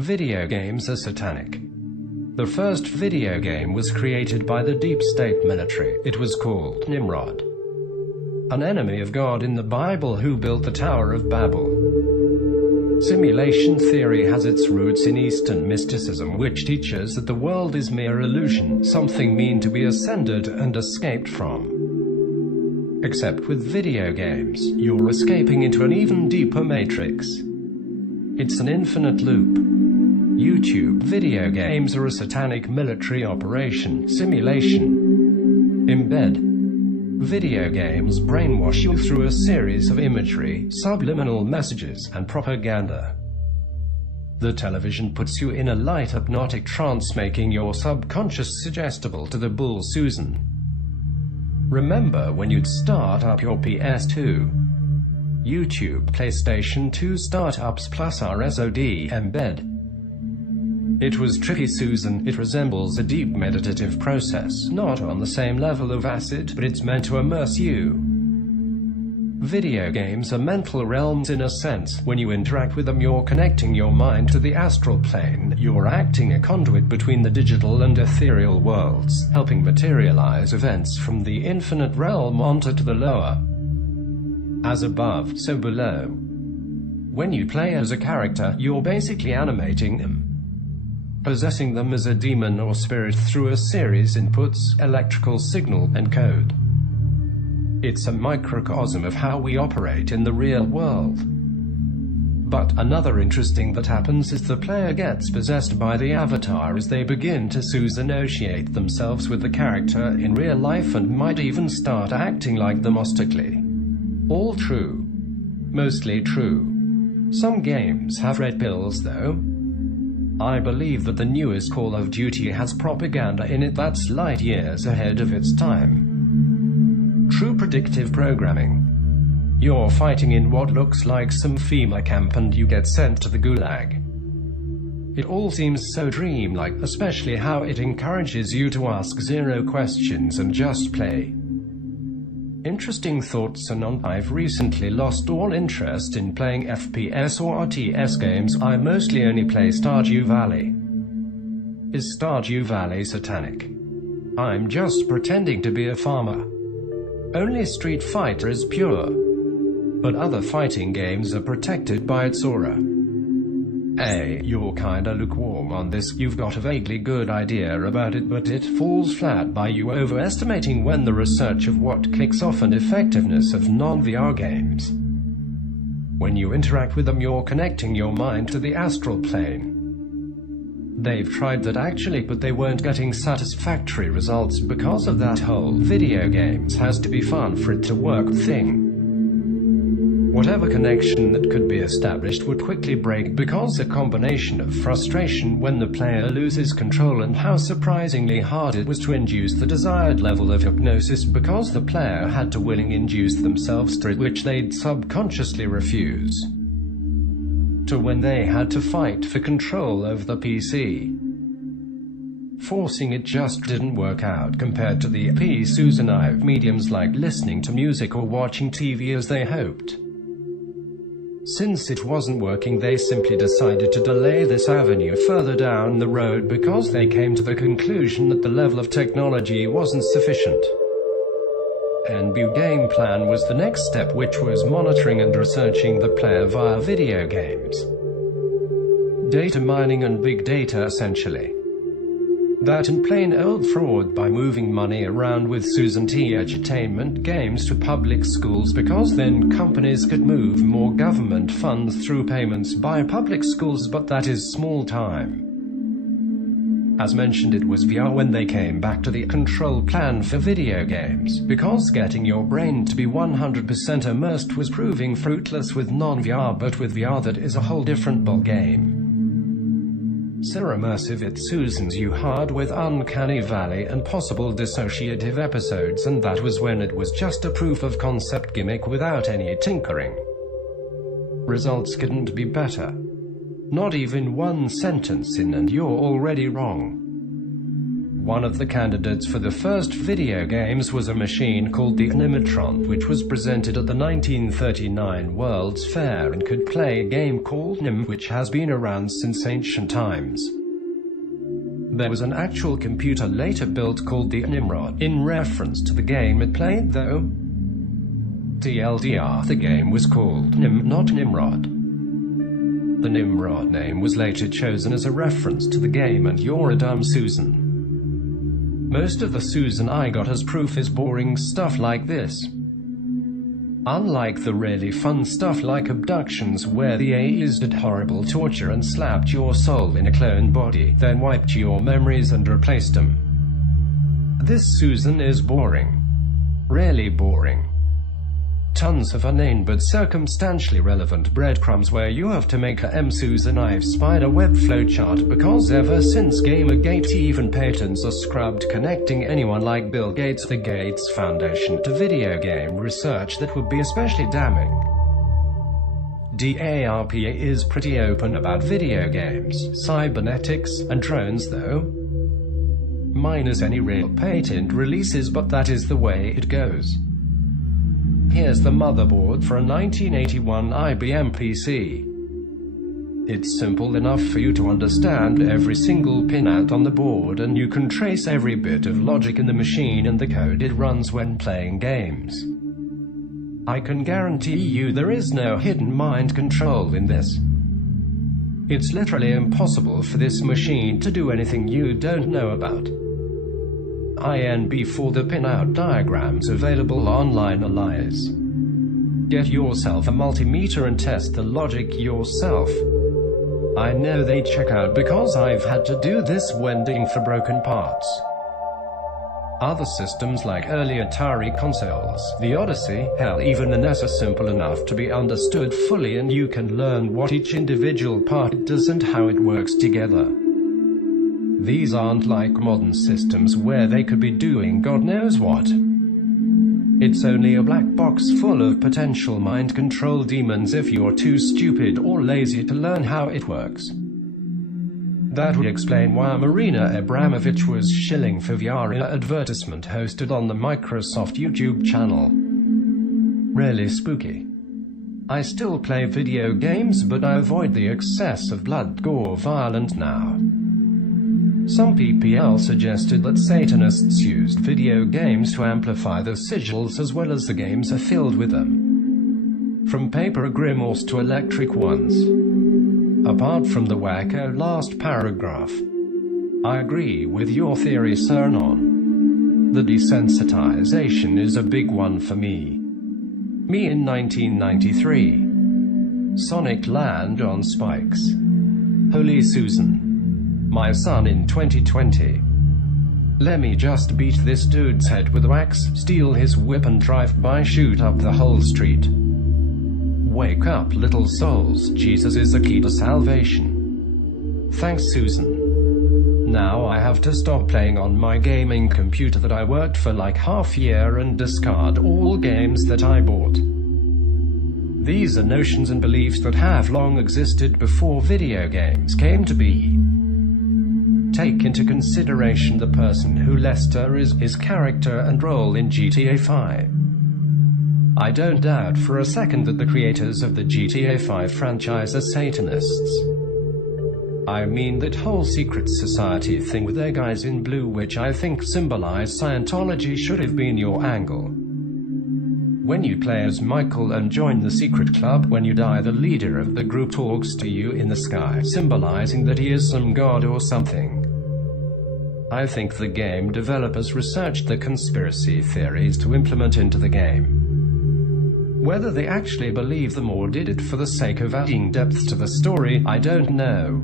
Video games are satanic. The first video game was created by the deep state military. It was called Nimrod, an enemy of God in the Bible who built the Tower of Babel. Simulation theory has its roots in Eastern mysticism, which teaches that the world is mere illusion, something mean to be ascended and escaped from. Except with video games, you're escaping into an even deeper matrix. It's an infinite loop. YouTube video games are a satanic military operation, simulation, embed. Video games brainwash you through a series of imagery, subliminal messages, and propaganda. The television puts you in a light hypnotic trance, making your subconscious suggestible to the bullSusan. Remember when you'd start up your PS2, YouTube, PlayStation 2 startups plus RSoD embed? It was trippy, Susan. It resembles a deep meditative process, not on the same level of acid, but it's meant to immerse you. Video games are mental realms in a sense. When you interact with them, you're connecting your mind to the astral plane. You're acting a conduit between the digital and ethereal worlds, helping materialize events from the infinite realm onto the lower. As above, so below. When you play as a character, you're basically animating them, possessing them as a demon or spirit through a series inputs, electrical signal, and code. It's a microcosm of how we operate in the real world. But another interesting that happens is the player gets possessed by the avatar as they begin to associate themselves with the character in real life and might even start acting like them mystically. All true. Mostly true. Some games have red pills though. I believe that the newest Call of Duty has propaganda in it that's light years ahead of its time. True predictive programming. You're fighting in what looks like some FEMA camp and you get sent to the gulag. It all seems so dreamlike, especially how it encourages you to ask zero questions and just play. Interesting thoughts. Anon. I've recently lost all interest in playing FPS or RTS games. I mostly only play Stardew Valley. Is Stardew Valley satanic? I'm just pretending to be a farmer. Only Street Fighter is pure. But other fighting games are protected by its aura. Hey, you're kinda lukewarm on this. You've got a vaguely good idea about it, but it falls flat by you overestimating when the research of what kicks off and effectiveness of non-VR games. When you interact with them, you're connecting your mind to the astral plane. They've tried that actually, but they weren't getting satisfactory results because of that whole video games has to be fun for it to work thing. Whatever connection that could be established would quickly break because a combination of frustration when the player loses control and how surprisingly hard it was to induce the desired level of hypnosis because the player had to willingly induce themselves to it, which they'd subconsciously refuse, to when they had to fight for control over the PC. Forcing it just didn't work out compared to the bullSusan mediums like listening to music or watching TV as they hoped. Since it wasn't working, they simply decided to delay this avenue further down the road because they came to the conclusion that the level of technology wasn't sufficient. And new game plan was the next step, which was monitoring and researching the player via video games. Data mining and big data essentially. That and plain old fraud by moving money around with Susan T edutainment games to public schools because then companies could move more government funds through payments by public schools, but that is small time. As mentioned, it was VR when they came back to the control plan for video games, because getting your brain to be 100% immersed was proving fruitless with non-VR, but with VR that is a whole different ballgame. So immersive it Susans you hard with uncanny valley and possible dissociative episodes, and that was when it was just a proof of concept gimmick without any tinkering. Results couldn't be better. Not even one sentence in and you're already wrong. One of the candidates for the first video games was a machine called the Nimrod, which was presented at the 1939 World's Fair and could play a game called Nim, which has been around since ancient times. There was an actual computer later built called the Nimrod, in reference to the game it played though. TLDR, the game was called Nim, not Nimrod. The Nimrod name was later chosen as a reference to the game and you're a dumb Susan. Most of the Susan I got as proof is boring stuff like this. Unlike the really fun stuff like abductions where the AIs did horrible torture and slapped your soul in a clone body, then wiped your memories and replaced them. This Susan is boring. Really boring. Tons of inane but circumstantially relevant breadcrumbs where you have to make a MSusan I've spider web flowchart because ever since Gamergate even patents are scrubbed connecting anyone like Bill Gates, the Gates Foundation, to video game research that would be especially damning. DARPA is pretty open about video games, cybernetics, and drones though. Minus any real patent releases, but that is the way it goes. Here's the motherboard for a 1981 IBM PC. It's simple enough for you to understand every single pin out on the board, and you can trace every bit of logic in the machine and the code it runs when playing games. I can guarantee you there is no hidden mind control in this. It's literally impossible for this machine to do anything you don't know about. INB for the pinout diagrams available online are lies. Get yourself a multimeter and test the logic yourself. I know they check out because I've had to do this when digging for broken parts. Other systems like early Atari consoles, the Odyssey, hell even the NES are simple enough to be understood fully, and you can learn what each individual part does and how it works together. These aren't like modern systems where they could be doing God knows what. It's only a black box full of potential mind control demons if you're too stupid or lazy to learn how it works. That would explain why Marina Abramovich was shilling for VR in an advertisement hosted on the Microsoft YouTube channel. Really spooky. I still play video games, but I avoid the excess of blood, gore, violence now. Some PPL suggested that Satanists used video games to amplify the sigils as well as the games are filled with them. From paper grimoires to electric ones. Apart from the wacko last paragraph. I agree with your theory, Sir Non. The desensitization is a big one for me. Me in 1993. Sonic Land on Spikes. Holy Susan. My son in 2020. Let me just beat this dude's head with a axe, steal his whip and drive-by shoot up the whole street. Wake up, little souls, Jesus is the key to salvation. Thanks, Susan. Now I have to stop playing on my gaming computer that I worked for like half a year and discard all games that I bought. These are notions and beliefs that have long existed before video games came to be. Take into consideration the person who Lester is, his character and role in GTA 5. I don't doubt for a second that the creators of the GTA 5 franchise are Satanists. I mean that whole secret society thing with their guys in blue, which I think symbolize Scientology, should have been your angle. When you play as Michael and join the secret club, when you die the leader of the group talks to you in the sky, symbolizing that he is some god or something. I think the game developers researched the conspiracy theories to implement into the game. Whether they actually believe them or did it for the sake of adding depth to the story, I don't know.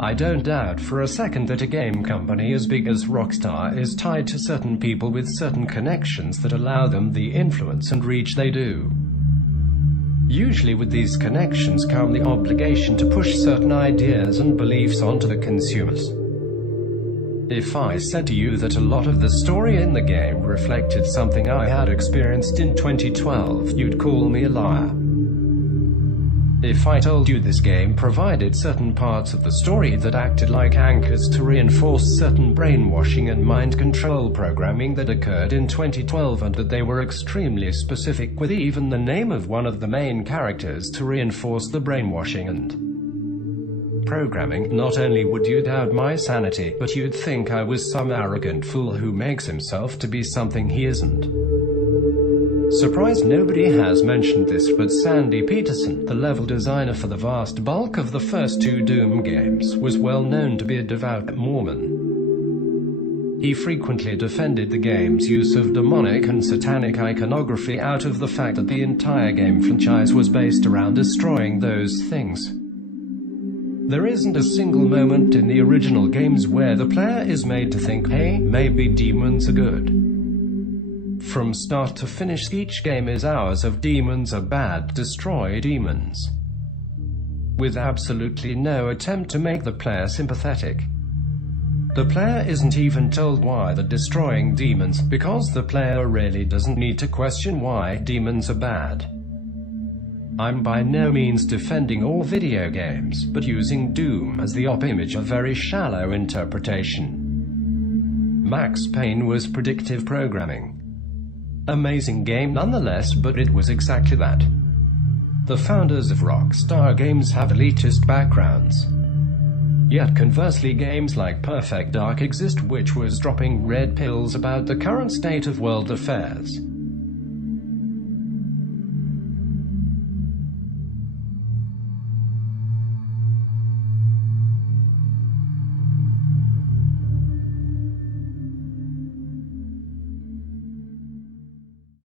I don't doubt for a second that a game company as big as Rockstar is tied to certain people with certain connections that allow them the influence and reach they do. Usually with these connections come the obligation to push certain ideas and beliefs onto the consumers. If I said to you that a lot of the story in the game reflected something I had experienced in 2012, you'd call me a liar. If I told you this game provided certain parts of the story that acted like anchors to reinforce certain brainwashing and mind control programming that occurred in 2012, and that they were extremely specific, with even the name of one of the main characters to reinforce the brainwashing and programming, not only would you doubt my sanity, but you'd think I was some arrogant fool who makes himself to be something he isn't. Surprised nobody has mentioned this, but Sandy Peterson, the level designer for the vast bulk of the first two Doom games, was well known to be a devout Mormon. He frequently defended the game's use of demonic and satanic iconography out of the fact that the entire game franchise was based around destroying those things. There isn't a single moment in the original games where the player is made to think, hey, maybe demons are good. From start to finish, each game is hours of demons are bad, destroy demons, with absolutely no attempt to make the player sympathetic. The player isn't even told why they're destroying demons, because the player really doesn't need to question why demons are bad. I'm by no means defending all video games, but using Doom as the op image, a very shallow interpretation. Max Payne was predictive programming. Amazing game nonetheless, but it was exactly that. The founders of Rockstar Games have elitist backgrounds. Yet conversely, games like Perfect Dark exist, which was dropping red pills about the current state of world affairs.